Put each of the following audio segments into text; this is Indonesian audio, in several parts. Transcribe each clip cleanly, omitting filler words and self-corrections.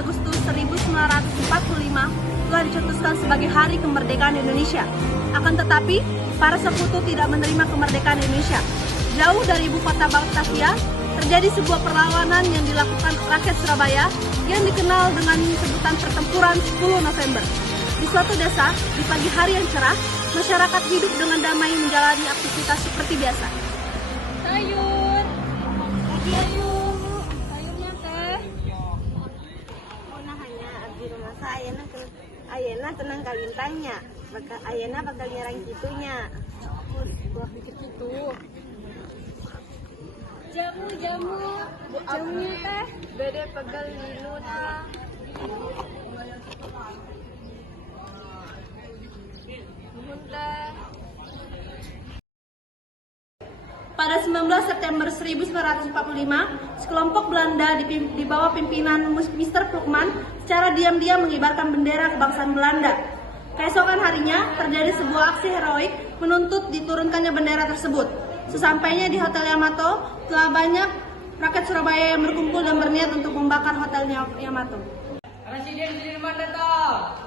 Agustus 1945 telah dicetuskan sebagai Hari Kemerdekaan Indonesia. Akan tetapi, para sekutu tidak menerima kemerdekaan Indonesia. Jauh dari ibu kota Batavia, terjadi sebuah perlawanan yang dilakukan rakyat Surabaya yang dikenal dengan sebutan pertempuran 10 November. Di suatu desa, di pagi hari yang cerah, masyarakat hidup dengan damai menjalani aktivitas seperti biasa. Sayur, sayurnya teh. Nah hanya abdi rumah saya ayana tenang kawintanya, ayana bakal nyerang kitunya. Buah dikit gitu. Jamunya teh. Bede pegal liluna. Nuhun teh. Pada 19 September 1945, sekelompok Belanda di bawah pimpinan Mr. Plukman secara diam-diam mengibarkan bendera kebangsaan Belanda. Keesokan harinya, terjadi sebuah aksi heroik menuntut diturunkannya bendera tersebut. Sesampainya di Hotel Yamato, telah banyak rakyat Surabaya yang berkumpul dan berniat untuk membakar Hotel Yamato. Presiden Sudirman datang.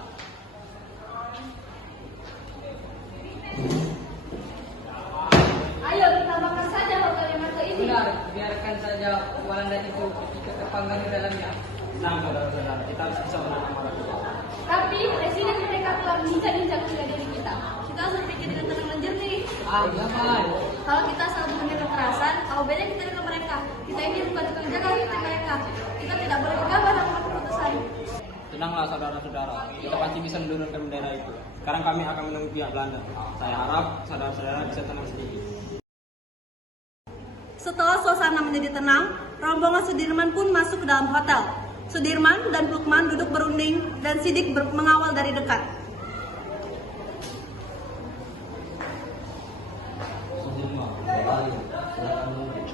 Ayo kita bakar saja Hotel Yamato ini. Benar, biarkan saja Walanda itu kita terpanggang di dalamnya. Nah, saudara-saudara, kita harus bisa menahan marah kita. Tapi presiden mereka telah menginjak-injak wilayah diri kita. Kita harus berpikir dengan tenang dan jernih. Jangan. Kalau kita selalu menghindari kekerasan, kalau beda kita dengan mereka. Kita ini bukan tukang jaga kita mereka. Kita tidak boleh gegabah dalam keputusan. Tenanglah saudara-saudara, kita pasti bisa menurunkan bendera itu. Sekarang kami akan menunggu pihak Belanda. Saya harap saudara-saudara bisa tenang sedikit. Setelah suasana menjadi tenang, rombongan Sudirman pun masuk ke dalam hotel. Sudirman dan Plukman duduk berunding dan Sidik mengawal dari dekat. Sudirman, kembali, silakan menunggu.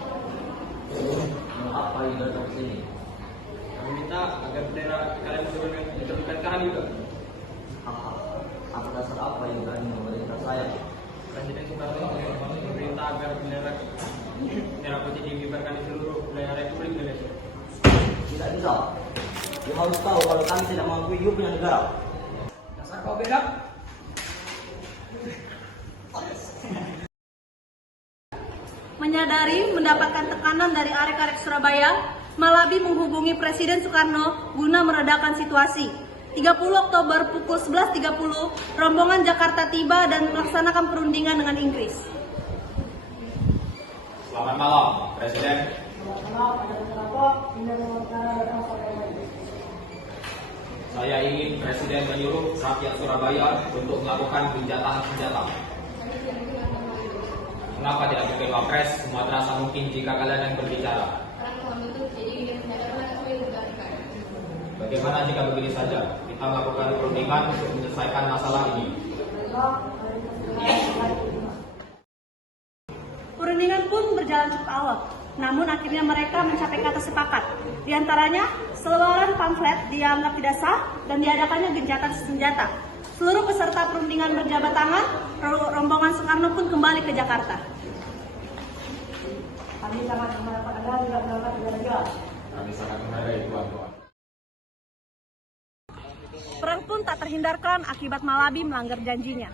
Apa yang datang ke sini? Kami minta agar bendera kalian diturunkan ke kami juga. Haha, atas dasar apa yang berani memerintah saya? Presiden Soekarno memerintah agar bendera putih dikibarkan di seluruh wilayah Republik Indonesia. Tidak bisa. You harus tahu kalau kami tidak mengakui you punya negara. Dasar kau beda. Menyadari mendapatkan tekanan dari arek-arek Surabaya, Malabi menghubungi Presiden Soekarno guna meredakan situasi. 30 Oktober pukul 11.30, rombongan Jakarta tiba dan melaksanakan perundingan dengan Inggris. Selamat malam, Presiden. Saya ingin Presiden menyuruh rakyat Surabaya untuk melakukan gencatan senjata. Mengapa tidak pakai Wapres? Semua terasa mungkin jika kalian yang berbicara. Bagaimana jika begini saja? Kita melakukan perundingan untuk menyelesaikan masalah ini. Perundingan pun berjalan cukup alot, namun akhirnya mereka mencapai kata sepakat. Di antaranya, selebaran pamflet dianggap tidak sah dan diadakannya gencatan senjata. Seluruh peserta perundingan berjabat tangan, rombongan Soekarno pun kembali ke Jakarta. Kami sangat menghargai tuan-tuan. Perang pun tak terhindarkan akibat Malabi melanggar janjinya.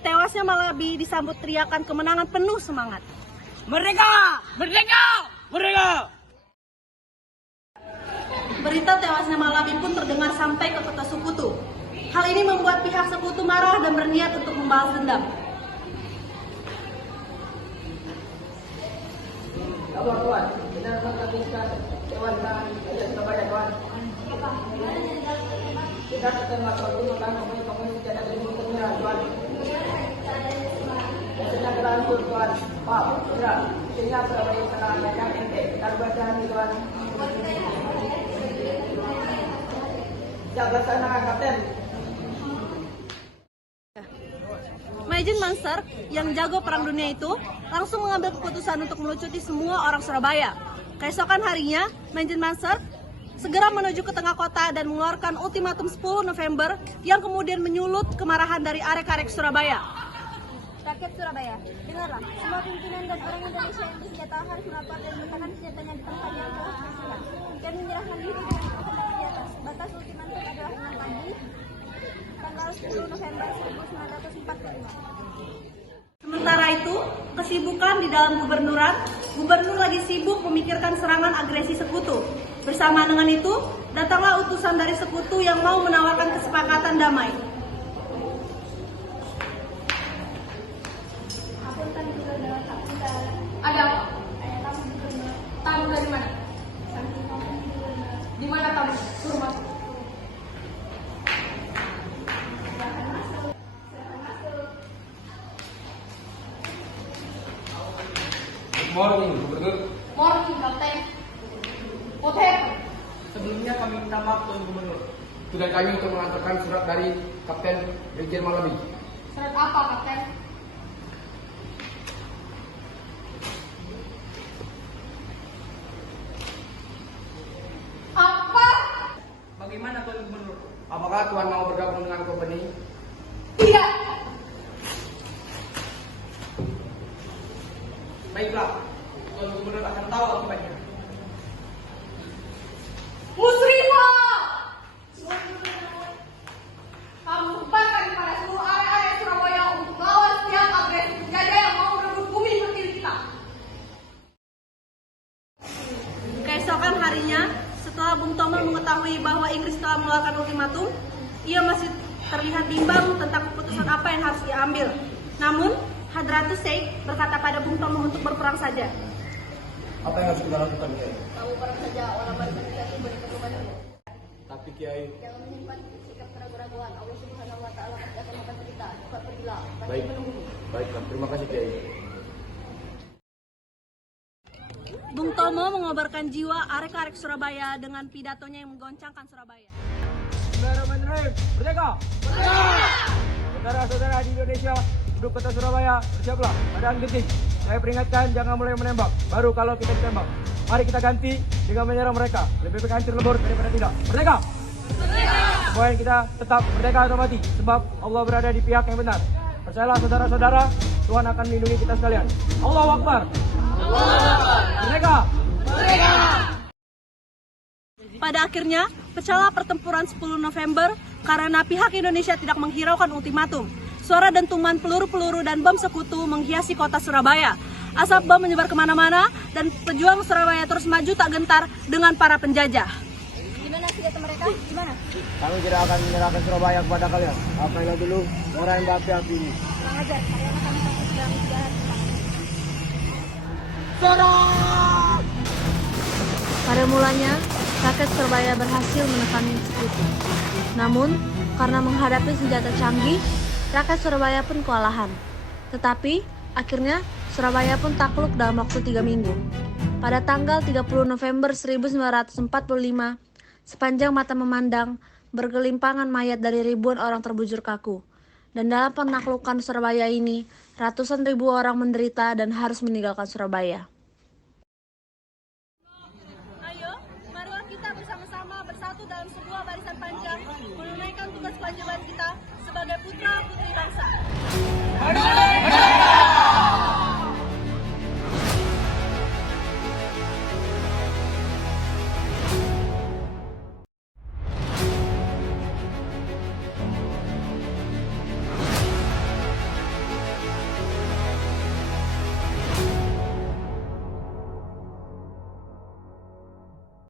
Tewasnya Malabi disambut teriakan kemenangan penuh semangat. Merdeka! Merdeka! Merdeka! Berita tewasnya Malabi pun terdengar sampai ke kota Sekutu. Hal ini membuat pihak Sekutu marah dan berniat untuk membalas dendam. Tuan, kita menghabiskan Dewan Rakyat Surabaya, Tuan. Kita setelah waktu makan pokoknya tidak ada ilmu kemudian, Tuan. Sedang berlangsung, Tuan. Pak, ya, sehingga Surabaya sangat banyak ente. Terbaca, Tuan. Jabat sana, Kapten. Maijen Manser yang jago perang dunia itu langsung mengambil keputusan untuk melucuti semua orang Surabaya. Keesokan harinya, Maijen Manser segera menuju ke tengah kota dan mengeluarkan ultimatum 10 November yang kemudian menyulut kemarahan dari arek-arek Surabaya. Rakyat Surabaya, dengarlah, semua pimpinan dan orang Indonesia yang bersenjata harus melapor dan meletakkan senjatanya di tempat yang telah ditentukan dan menyerahkan diri dengan kehendak di atas. Batas ultimatum adalah 6 pagi, tanggal 10 November 1945. Sementara itu, kesibukan di dalam gubernuran, gubernur lagi sibuk memikirkan serangan agresi sekutu. Bersama dengan itu, datanglah utusan dari sekutu yang mau menawarkan kesepakatan damai. Ada apa? Tamu dari mana? Di mana tamu? Suruh masuk. Morning, Gubernur. Morning, Kapten. What happened? Sebelumnya kami minta maaf Tuan Gubernur. Tugas kami untuk mengantarkan surat dari Kapten Brigjen Malabi. Surat apa, Kapten? Apa? Bagaimana Tuan Gubernur? Apakah Tuan mau bergabung dengan company? Tidak. Baiklah, Tuan Gubernur akan tahu akibatnya. Musrifah! Kamu sempatkan kepada seluruh area-area Surabaya untuk melawan setiap agresi penjajah yang mau merebut bumi pertiwi kita. Keesokan harinya, setelah Bung Tomo mengetahui bahwa Inggris telah mengeluarkan ultimatum, ia masih terlihat bimbang tentang keputusan apa yang harus ia ambil. Namun, Hadratus Sheikh berkata pada Bung Tomo untuk berperang saja. Apa yang harus kita lakukan, Kiai? Kamu perang saja, orang barisan kita beri perlindungan. Tapi Kiai, Jangan menyimpan sikap keraguan-raguan. Allah Subhanahu wa taala pasti akan membantu kita. Cepat pergilah. Pasti baik, menunggu. baiklah. Terima kasih Kiai. Bung Tomo mengobarkan jiwa arek-arek Surabaya dengan pidatonya yang menggoncangkan Surabaya. Bismillahirrahmanirrahim. Merdeka! Saudara-saudara di Indonesia, penduduk kota Surabaya, bersiaplah. Keadaan genting. Saya peringatkan jangan mulai menembak. Baru kalau kita ditembak. Mari kita ganti dengan menyerang mereka. Lebih baik hancur lebur daripada tidak. Merdeka! Semua yang kita tetap merdeka atau mati. Sebab Allah berada di pihak yang benar. Percayalah saudara-saudara, Tuhan akan melindungi kita sekalian. Allahu Akbar! Merdeka! Pada akhirnya, pecahlah pertempuran 10 November karena pihak Indonesia tidak menghiraukan ultimatum. Suara dentuman peluru-peluru dan bom sekutu menghiasi kota Surabaya. Asap bom menyebar kemana-mana dan pejuang Surabaya terus maju tak gentar dengan para penjajah. Di mana senjata mereka? Di mana? Kami tidak akan menyerahkan Surabaya kepada kalian. Apailah dulu orang yang berapi-api ini. Kurang ajar. Karena kami takut sedang jahat. Pada mulanya, rakyat Surabaya berhasil menekan sekutu. Namun, karena menghadapi senjata canggih, rakyat Surabaya pun kewalahan. Tetapi, akhirnya Surabaya pun takluk dalam waktu 3 minggu. Pada tanggal 30 November 1945, sepanjang mata memandang, bergelimpangan mayat dari ribuan orang terbujur kaku. Dan dalam penaklukan Surabaya ini, ratusan ribu orang menderita dan harus meninggalkan Surabaya. Ayo, marilah kita bersama-sama bersatu dalam sebuah barisan panjang, menunaikan tugas kewajiban kita sebagai putra-putri bangsa.